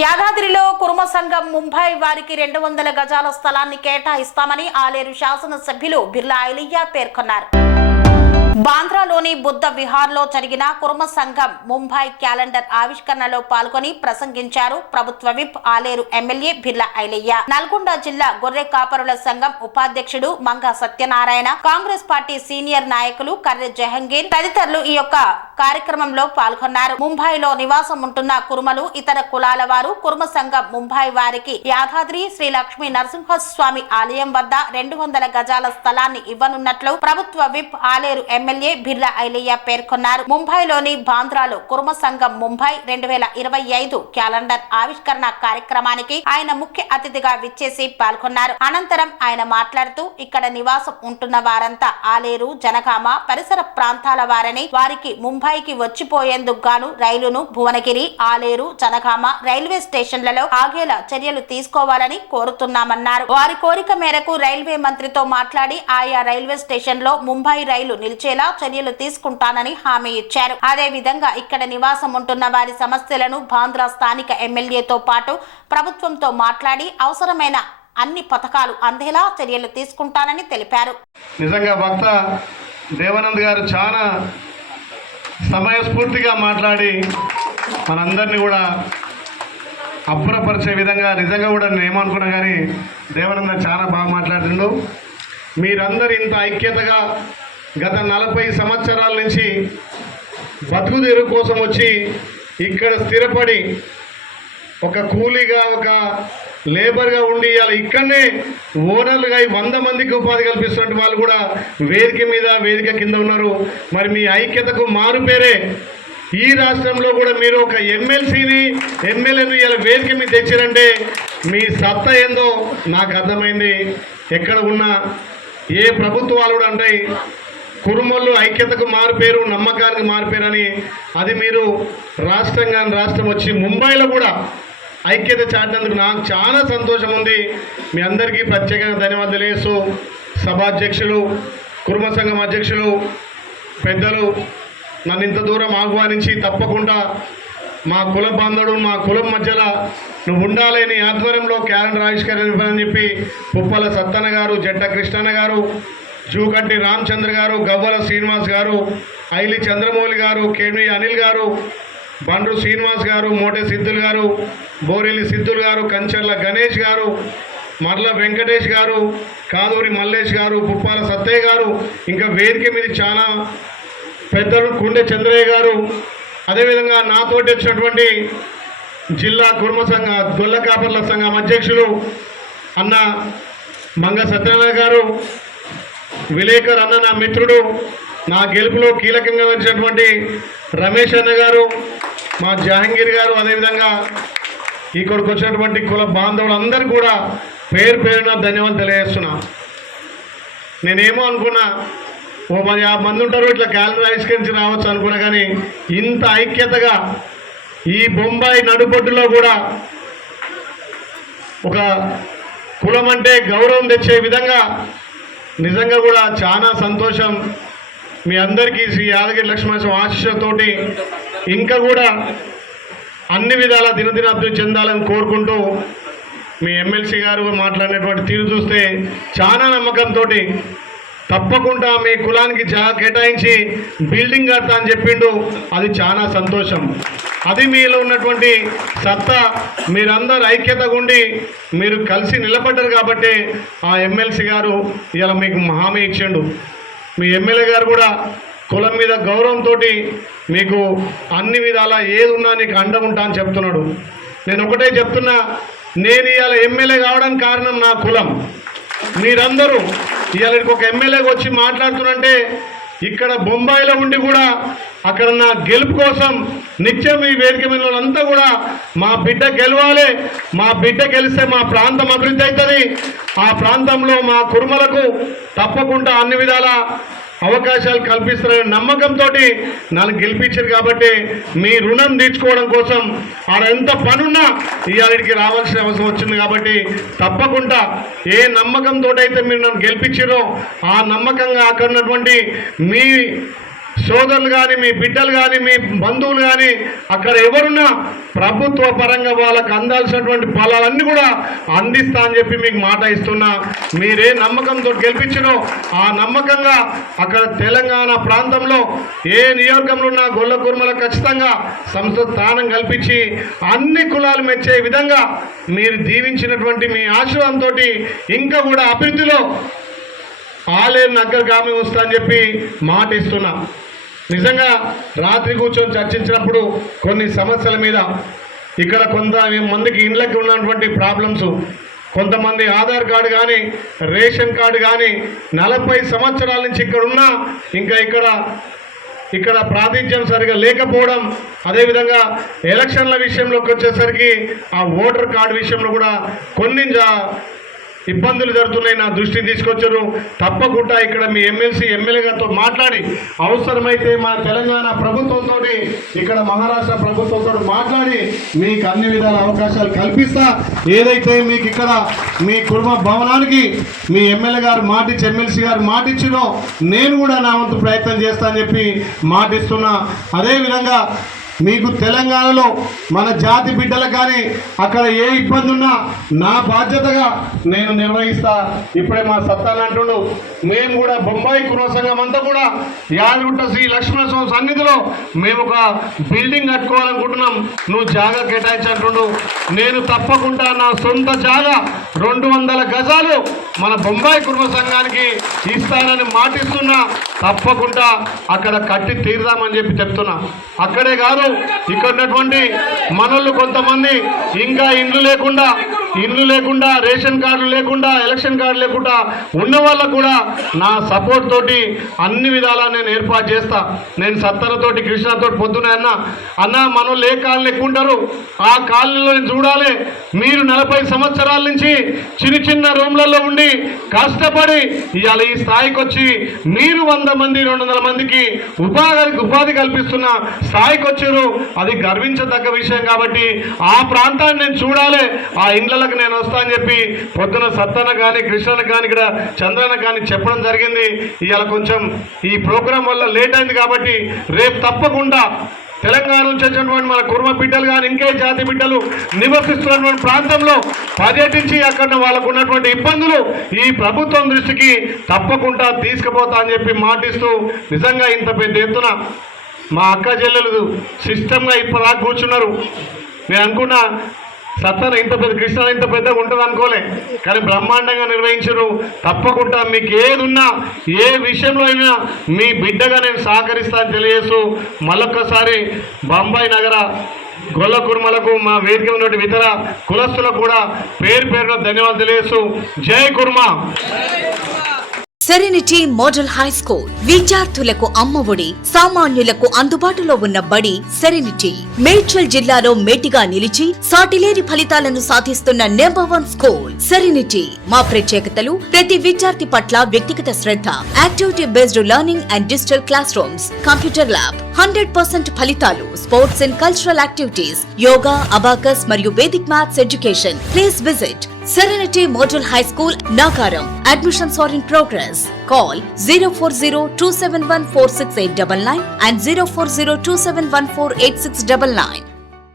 యాదాద్రిలో కుర్మ సంఘం ముంబై వారికి 200 గజాల స్థలాన్ని కేటాయిస్తామని ఆలేరు శాసనసభ్యులు బిర్లా ఐలయ్య పేర్కొన్నారు. బాంద్రాలోని బుద్ధ విహార్లో జరిగిన కుర్మ సంఘం ముంబై క్యాలెండర్ ఆవిష్కరణలో పాల్గొని ప్రసంగించారు ప్రభుత్వ విప్ ఆలేరు ఎమ్మెల్యే బిర్లా ఐలయ్య. నల్గొండ జిల్లా గొర్రె కాపరుల సంఘం ఉపాధ్యక్షుడు మంగ సత్యనారాయణ, కాంగ్రెస్ పార్టీ సీనియర్ నాయకులు కర్రె జహంగీర్ తదితరులు ఈ యొక్క కార్యక్రమంలో పాల్గొన్నారు. ముంబైలో నివాసం ఉంటున్న కుర్మలు, ఇతర కులాల వారు కుర్మ సంఘం ముంబై వారికి యాదాద్రి శ్రీ లక్ష్మీ నరసింహస్వామి ఆలయం వద్ద 200 గజాల స్థలాన్ని ఇవ్వనున్నట్లు ప్రభుత్వ విప్ ఆలేరు ఎమ్మెల్యే బిర్లా ఐలయ్య పేర్కొన్నారు. ముంబైలోని బాంద్రాలో కుర్మ సంఘం ముంబై 2025 క్యాలెండర్ ఆవిష్కరణ కార్యక్రమానికి ఆయన ముఖ్య అతిథిగా విచ్చేసి పాల్గొన్నారు. అనంతరం ఆయన మాట్లాడుతూ ఇక్కడ నివాసం ఉంటున్న వారంతా ఆలేరు, జనగామ పరిసర ప్రాంతాల వారని, వారికి ముంబైకి వచ్చిపోయేందుకు గాను రైలును భువనగిరి, ఆలేరు, జనగామ రైల్వే స్టేషన్లలో ఆగేలా చర్యలు తీసుకోవాలని కోరుతున్నామన్నారు. వారి కోరిక మేరకు రైల్వే మంత్రితో మాట్లాడి ఆయా రైల్వే స్టేషన్ లో ముంబై రైలు నిలిచేలా చర్యలు తీసుకుంటానని హామీ ఇచ్చారు. అదే విధంగా ఇక్కడ నివాసం ఉంటున్న వారి సమస్యలను బాంద్రా స్థానిక ఎమ్మెల్యేతో పాటు ప్రభుత్వంతో మాట్లాడి అవసరమైన అన్ని పథకాలు అందేలా చర్యలు తీసుకుంటానని తెలిపారు. నిజంగా వక్త దేవానంద్ గారు చాలా సమయస్ఫూర్తిగా మాట్లాడి మనందరినీ కూడా అబ్బురపరిచే విధంగా, నిజంగా కూడా నేను ఏమనుకున్నా కానీ దేవానంద చాలా బాగా మాట్లాడుతుండు. మీరందరూ ఇంత ఐక్యతగా గత 40 సంవత్సరాల నుంచి బతుకుదెరువు కోసం వచ్చి ఇక్కడ స్థిరపడి ఒక కూలీగా, ఒక లేబర్గా ఉండి అలా ఇక్కడనే ఓనర్లుగా 100 మందికి ఉపాధి కల్పిస్తున్న వాళ్ళు కూడా వేదిక మీద, వేదిక కింద ఉన్నారు. మరి మీ ఐక్యతకు మారు పేరే ఈ రాష్ట్రంలో కూడా మీరు ఒక ఎమ్మెల్యేను ఇలా వేదిక మీద తెచ్చారంటే మీ సత్తా ఏందో నాకు అర్థమైంది. ఎక్కడ ఉన్నా ఏ ప్రభుత్వాలు కూడా అంటాయి కురుమలు ఐక్యతకు మారుపేరు, నమ్మకానికి మారుపేరని. అది మీరు రాష్ట్రం వచ్చి ముంబైలో కూడా ఐక్యత చాటినందుకు నాకు చాలా సంతోషం ఉంది. మీ అందరికీ ప్రత్యేకంగా ధన్యవాదాలు తెలియజేస్తూ సభాధ్యక్షులు, కుర్మ సంఘం అధ్యక్షులు, పెద్దలు నన్ను ఇంత దూరం ఆహ్వానించి తప్పకుండా మా కుల బాంధవుడు, మా కులం మధ్యలో నువ్వు ఉండాలని ఆధ్వర్యంలో క్యాలెండర్ ఆవిష్కరణ ఇవ్వాలని చెప్పి పుప్పల సత్తన్న గారు, జట్ట కృష్ణన్న గారు, జూగంటి రామచంద్ర గారు, గవ్వల శ్రీనివాస్ గారు, ఐలి చంద్రమౌళి గారు, కేణి అనిల్ గారు, బండ్రు శ్రీనివాస్ గారు, మోటే సిద్ధులు గారు, బోరెల్లి సిద్ధులు గారు, కంచర్ల గణేష్ గారు, మర్ల వెంకటేష్ గారు, కాదూరి మల్లేష్ గారు, పుప్పాల సత్తయ్య గారు, ఇంకా వేదిక మీద చాలా పెద్దలు కుండె చంద్రయ్య గారు, అదేవిధంగా నాతోటి వచ్చినటువంటి జిల్లా కుర్మ సంఘ గొల్ల కాపర్ల సంఘం అధ్యక్షులు అన్న మంగ సత్యనారాయణ గారు, విలేకర్ అన్న నా మిత్రుడు, నా గెలుపులో కీలకంగా వచ్చినటువంటి రమేష్ అన్న గారు, మా జహంగీర్ గారు, అదేవిధంగా ఇక్కడికి వచ్చినటువంటి కుల బాంధవులు అందరూ కూడా పేరు పేరున ధన్యవాదాలు తెలియజేస్తున్నా. నేనేమో అనుకున్నా 50 మంది ఉంటారు ఇట్లా క్యాలెండర్ ఆవిష్కరించి రావచ్చు అనుకున్నా, కానీ ఇంత ఐక్యతగా ఈ బొంబాయి నడుబొడ్డులో కూడా ఒక కులం అంటే గౌరవం తెచ్చే విధంగా నిజంగా కూడా చాలా సంతోషం. మీ అందరికీ శ్రీ యాదగిరి లక్ష్మణ ఆశీస్సుతోటి ఇంకా కూడా అన్ని విధాల దినదిన అభివృద్ధి చెందాలని కోరుకుంటూ, మీ ఎమ్మెల్సీ గారు మాట్లాడినటువంటి తీరు చూస్తే చాలా నమ్మకంతో తప్పకుండా మీ కులానికి కేటాయించి బిల్డింగ్ కడతా అని చెప్పిండు. అది చాలా సంతోషం. అది మీలో ఉన్నటువంటి సత్తా, మీరందరూ ఐక్యతగా ఉండి మీరు కలిసి నిలబడ్డారు కాబట్టి ఆ ఎమ్మెల్సీ గారు ఇలా మీకు హామీ ఇచ్చిండు. మీ ఎమ్మెల్యే గారు కూడా కులం మీద గౌరవంతో మీకు అన్ని విధాలా ఏది ఉన్నా నీకు అండ ఉంటా అని చెప్తున్నాడు. నేను ఒకటే చెప్తున్నా, నేను ఇవాళ ఎమ్మెల్యే కావడానికి కారణం నా కులం. మీరందరూ ఇవాళ ఒక ఎమ్మెల్యేగా వచ్చి మాట్లాడుతున్నంటే ఇక్కడ బొంబాయిలో ఉండి కూడా అక్కడ నా గెలుపు కోసం నిత్యం ఈ వేదిక మీద అంతా కూడా మా బిడ్డ గెలవాలి, మా బిడ్డ గెలిస్తే మా ప్రాంతం అభివృద్ధి అవుతుంది, ఆ ప్రాంతంలో మా కుర్మలకు తప్పకుండా అన్ని విధాల అవకాశాలు కల్పిస్తారనే నమ్మకంతో నన్ను గెలిపించారు. కాబట్టి మీ రుణం తీర్చుకోవడం కోసం ఆడ ఎంత పనున్నా ఇవాళకి రావాల్సిన అవసరం వచ్చింది. కాబట్టి తప్పకుండా ఏ నమ్మకంతో అయితే మీరు నన్ను గెలిపించారో ఆ నమ్మకంగా అక్కడ ఉన్నటువంటి మీ సోదరులు కానీ మీ బిడ్డలు కానీ మీ బంధువులు కానీ అక్కడ ఎవరున్నా ప్రభుత్వ పరంగా వాళ్ళకు అందాల్సినటువంటి ఫలాలన్నీ కూడా అందిస్తా అని చెప్పి మీకు మాట ఇస్తున్నా. మీరే నమ్మకంతో గెలిపించినో ఆ నమ్మకంగా అక్కడ తెలంగాణ ప్రాంతంలో ఏ నియోజకంలో ఉన్న గొల్ల కుర్మలకు ఖచ్చితంగా సంస్థ స్థానం కల్పించి అన్ని కులాలు మెచ్చే విధంగా మీరు దీవించినటువంటి మీ ఆశీర్వాదంతో ఇంకా కూడా అభివృద్ధిలో ఆలేరు నగర్ గామి వస్తా అని చెప్పి మాట ఇస్తున్నా. నిజంగా రాత్రి కూర్చొని చర్చించినప్పుడు కొన్ని సమస్యల మీద ఇక్కడ కొంతమందికి ఇండ్లకి ఉన్నటువంటి ప్రాబ్లమ్స్, కొంతమంది ఆధార్ కార్డు కానీ రేషన్ కార్డు కానీ 40 సంవత్సరాల నుంచి ఇక్కడ ఉన్నా ఇంకా ఇక్కడ ప్రాతినిధ్యం సరిగా లేకపోవడం, అదేవిధంగా ఎలక్షన్ల విషయంలోకి వచ్చేసరికి ఆ ఓటర్ కార్డు విషయంలో కూడా కొన్ని ఇబ్బందులు జరుగుతున్నాయి. నా దృష్టికి తీసుకొచ్చారు. తప్పకుండా ఇక్కడ మీ ఎమ్మెల్యేగారితో మాట్లాడి అవసరమైతే మా తెలంగాణ ప్రభుత్వంతో ఇక్కడ మహారాష్ట్ర ప్రభుత్వంతో మాట్లాడి మీకు అన్ని విధాల అవకాశాలు కల్పిస్తా. ఏదైతే మీకు ఇక్కడ మీ కుటుంబ భవనానికి మీ ఎమ్మెల్యే గారు మాటిచ్చి ఎమ్మెల్సీ గారు మాటిచ్చినో నేను కూడా నా వంతు ప్రయత్నం చేస్తా అని చెప్పి మాటిస్తున్నా. అదేవిధంగా మీకు తెలంగాణలో మన జాతి బిడ్డలకు కానీ అక్కడ ఏ ఇబ్బంది ఉన్నా నా బాధ్యతగా నేను నిర్వహిస్తా. ఇప్పుడే మా సత్తాన్ని అంటుండు, మేము కూడా బొంబాయి కుర్మ సంఘం అంతా కూడా యాదగుట్ట శ్రీ లక్ష్మణస్వామి సన్నిధిలో మేము ఒక బిల్డింగ్ కట్టుకోవాలనుకుంటున్నాం, నువ్వు జాగా కేటాయించంటుండు. నేను తప్పకుండా నా సొంత జాగా 200 గజాలు మన బొంబాయి కుర్మ సంఘానికి ఇస్తానని మాటిస్తున్నా. తప్పకుండా అక్కడ కట్టి తీరుదామని చెప్పి చెప్తున్నా. అక్కడే కాదు, ఇక్కడ ఉన్నటువంటి మనోళ్ళు కొంతమంది ఇంకా ఇండ్లు లేకుండా రేషన్ కార్డులు లేకుండా ఎలక్షన్ కార్డు లేకుండా ఉన్న వాళ్ళకు కూడా నా సపోర్ట్ తోటి అన్ని విధాలా నేను ఏర్పాటు చేస్తా. నేను సత్తరతోటి కృష్ణతోటి పొద్దునే అన్న మనోళ్ళు ఏ కాలనీ ఎక్కువ ఉంటారు ఆ కాలనీలో నేను చూడాలి. మీరు 40 సంవత్సరాల నుంచి చిన్న రూమ్లలో ఉండి కష్టపడి ఇవాళ ఈ స్థాయికి వచ్చి మీరు 100 మంది 200 మందికి ఉపాధి కల్పిస్తున్న స్థాయికి వచ్చారు. అది గర్వించదగ్గ విషయం. కాబట్టి ఆ ప్రాంతాన్ని నేను చూడాలి, ఆ ఇండ్లకు నేను వస్తా అని చెప్పి పొద్దున సత్తన్న కానీ కృష్ణను కానీ ఇక్కడ చంద్రన్న కానీ చెప్పడం జరిగింది. ఇవాళ కొంచెం ఈ ప్రోగ్రాం వల్ల లేట్ అయింది కాబట్టి రేపు తప్పకుండా తెలంగాణ నుంచి వచ్చినటువంటి మన కుర్మ బిడ్డలు కానీ ఇంకే జాతి బిడ్డలు నివసిస్తున్నటువంటి ప్రాంతంలో పర్యటించి అక్కడ వాళ్ళకు ఉన్నటువంటి ఇబ్బందులు ఈ ప్రభుత్వం దృష్టికి తప్పకుండా తీసుకుపోతా అని చెప్పి మాటిస్తూ, నిజంగా ఇంత పెద్ద ఎత్తున మా అక్క చెల్లెలు సిస్టమ్గా ఇప్పటిదాకా కూర్చున్నారు. నేను అనుకున్నా సత్తన ఇంత పెద్ద కృష్ణ ఇంత పెద్దగా ఉంటుంది అనుకోలే, కానీ బ్రహ్మాండంగా నిర్వహించరు. తప్పకుండా మీకు ఏదున్నా ఏ విషయంలో అయినా మీ బిడ్డగా నేను సహకరిస్తానని తెలియజేస్తూ మళ్ళొక్కసారి బొంబాయి నగర గొల్ల కుర్మలకు మా వేదిక ఉన్నటువంటి ఇతర కులస్తులకు కూడా పేరున ధన్యవాదాలు తెలియజేస్తూ జై కుర్మా. సెరెనిటీ మోడల్ హై స్కూల్ విద్యార్థులకు అమ్మఒడి, సామాన్యులకు అందుబాటులో ఉన్న బడి సెరెనిటీ. మేడ్చల్ జిల్లాలో మేటిగా నిలిచి సాటిలేని ఫలితాలను సాధిస్తున్న నంబర్ 1 స్కూల్ సెరెనిటీ. మా ప్రత్యేకతలు ప్రతి విద్యార్థి పట్ల వ్యక్తిగత శ్రద్ధ, activity based learning and digital classrooms, computer lab, 100% ఫలితాలు, sports and cultural activities, yoga, abacus మరియు Vedic maths education. Please visit Serenity Model High School, Nagaram. Admissions are in progress. Call 040-271-46899 and 040-271-48699.